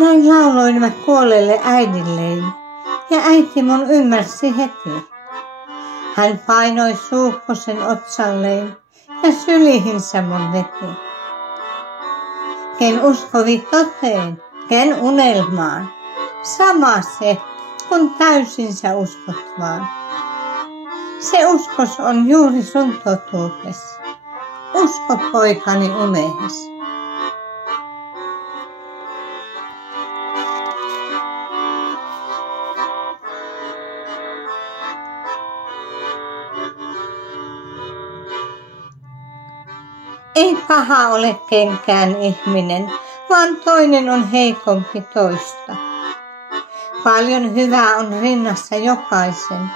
Näin lauloin mä kuolleelle äidilleen, ja äiti mun ymmärsi heti. Hän painoi suukkosen otsalleen, ja sylihinsä mun veti. Ken uskovi toteen, ken unelmaan, sama se, kun täysin sä uskot vaan. Se uskos on juuri sun totuutes. Usko poikani unehes. Ei paha ole kenkään ihminen, vaan toinen on heikompi toista. Paljon hyvää on rinnassa jokaisen,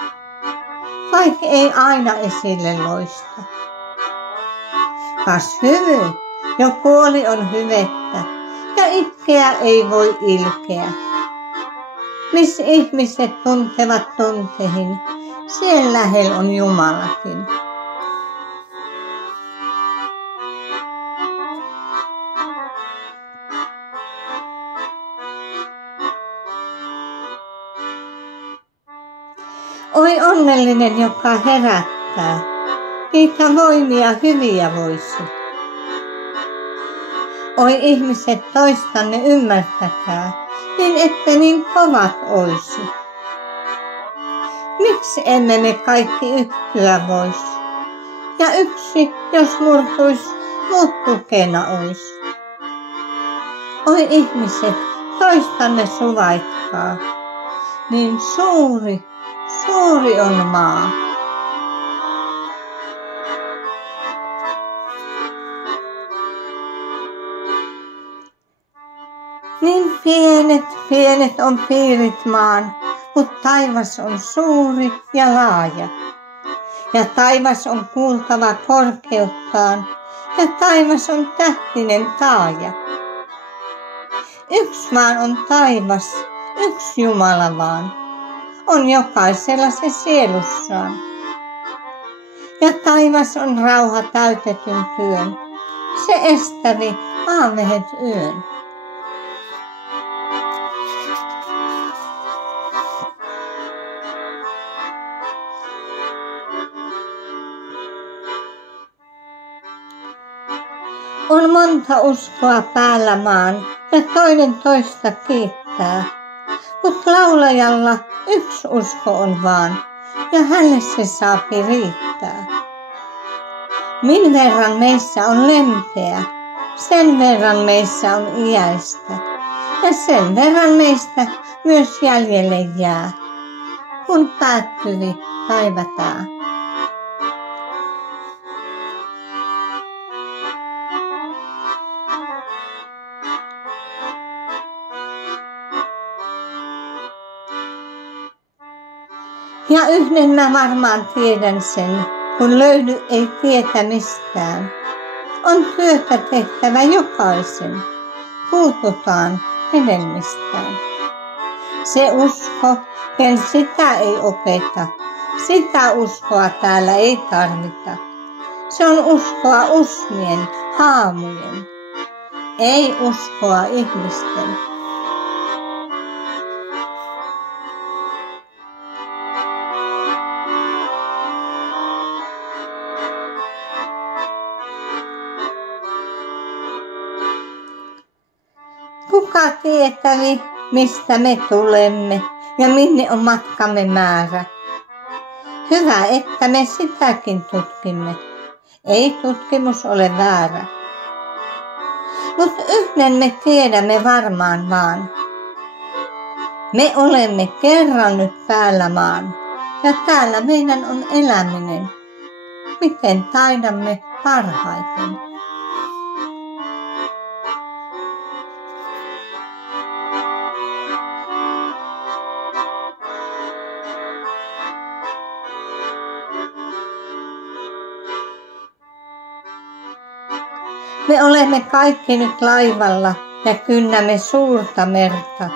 vaik ei aina esille loista. Kas hymy, jo kuoli on hyvettä, ja itkeä ei voi ilkeä. Miss ihmiset tuntevat tuntehin, siellä lähellä on Jumalakin. Oi onnellinen, joka herättää, niitä voimia hyviä voisi. Oi ihmiset, toistanne ymmärtäkää, niin ette niin kovat oisi. Miksi emme me kaikki yhtyä vois? Ja yksi, jos murtuis, muut tukena ois. Oi ihmiset, toistanne suvaitkaa, niin suuri on maa. Niin pienet on piirit maan, mut taivas on suuri ja laaja. Ja taivas on kuultava korkeuttaan, ja taivas on tähtinen taaja. Yksi vaan on taivas, yksi Jumala vaan. On jokaisella se sielussaan. Ja taivas on rauha täytetyn työn, se estävi aamehet yön. On monta uskoa päällä maan, ja toinen toista kiittää. Mut laulajalla yksi usko on vaan, ja hänelle se saapi riittää. Min verran meissä on lempeä, sen verran meissä on iäistä, ja sen verran meistä myös jäljelle jää, kun päättyvi päivä tää. Ja yhden mä varmaan tiedän sen, kun löydy ei tietä mistään. On työtä tehtävä jokaisen, puututaan hedelmistään. Se usko, ken sitä ei opeta, sitä uskoa täällä ei tarvita. Se on uskoa usmien, haamujen, ei uskoa ihmisten. Kuka tietävi, mistä me tulemme ja minne on matkamme määrä? Hyvä, että me sitäkin tutkimme. Ei tutkimus ole väärä. Mutta yhden me tiedämme varmaan vaan. Me olemme kerran nyt päällä maan ja täällä meidän on eläminen. Miten taidamme parhaiten? Me olemme kaikki nyt laivalla ja kynnämme suurta merta.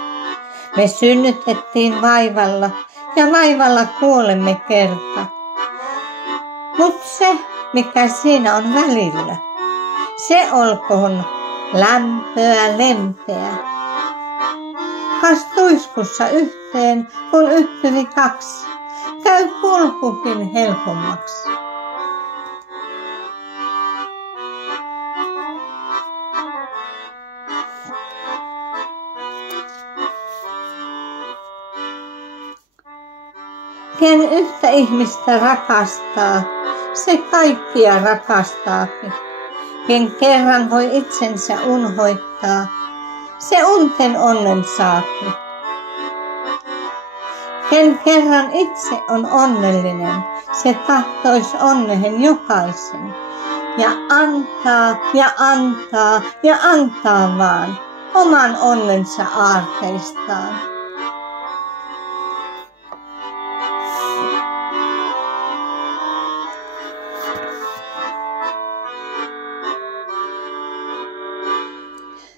Me synnytettiin vaivalla ja vaivalla kuolemme kerta. Mut se, mikä siinä on välillä, se olkoon lämpöä lempeä. Kas tuiskussa yhteen, kun yhtyi kaksi, käy kulkukin helpommaksi. Ken yhtä ihmistä rakastaa, se kaikkia rakastaakin. Ken kerran voi itsensä unhoittaa, se unten onnen saakin. Ken kerran itse on onnellinen, se tahtois onnehen jokaisen. Ja antaa ja antaa ja antaa vaan oman onnensa aarteistaan.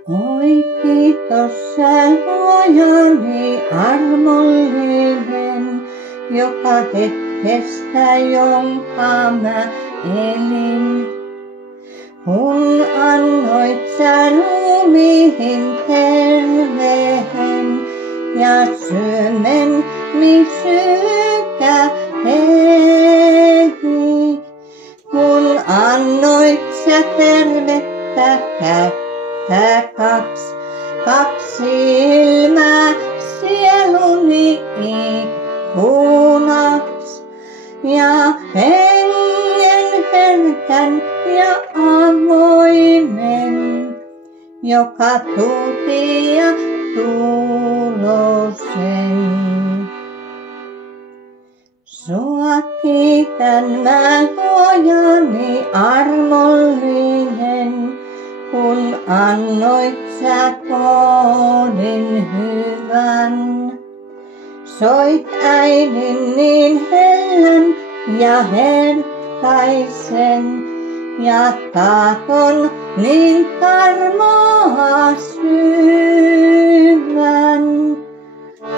Oi kiitos sä luojani armollinen, joka hetkestä jonka mä elin. Kun annoit sä ruumiin terveen ja syömen sykä heti. Kun annoit sä tervettä kaksi silmää sieluni ikkunaks ja hengen herkän ja avoimen, joka tuuti ja tulosen. Sua kiitän mä luojani armollinen, kun annoit sä kodin hyvän. Soit äidin niin hellän ja hertaisen ja taaton niin tarmoa syvän.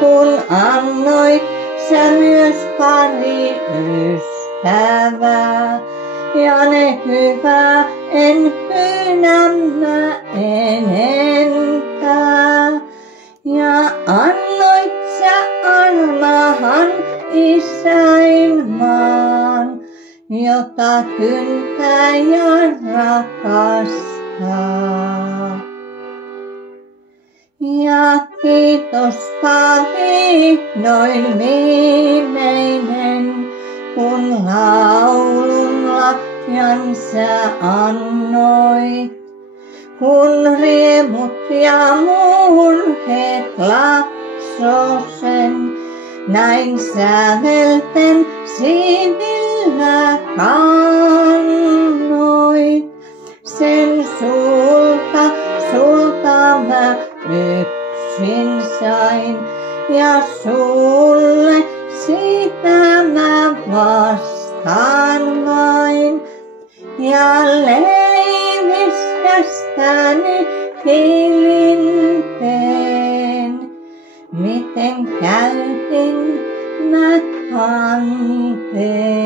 Kun annoit sä myös pari ystävää ja ne hyvää en pyynämmä enempää. Ja annoit sä armahan isänmaan, jota kyntää ja rakastaa. Ja kiitospa vihdoin viimeinen, kun laulun lahjan sä annoit. Kun riemut ja murheet lapsosen, näin sävelten siivillä kannoit. Sen sulta mä yksin sain, ja sulle sitä mä vastaan vain. Ja leiviskästäni hilin teen, miten käytin mä kanteen.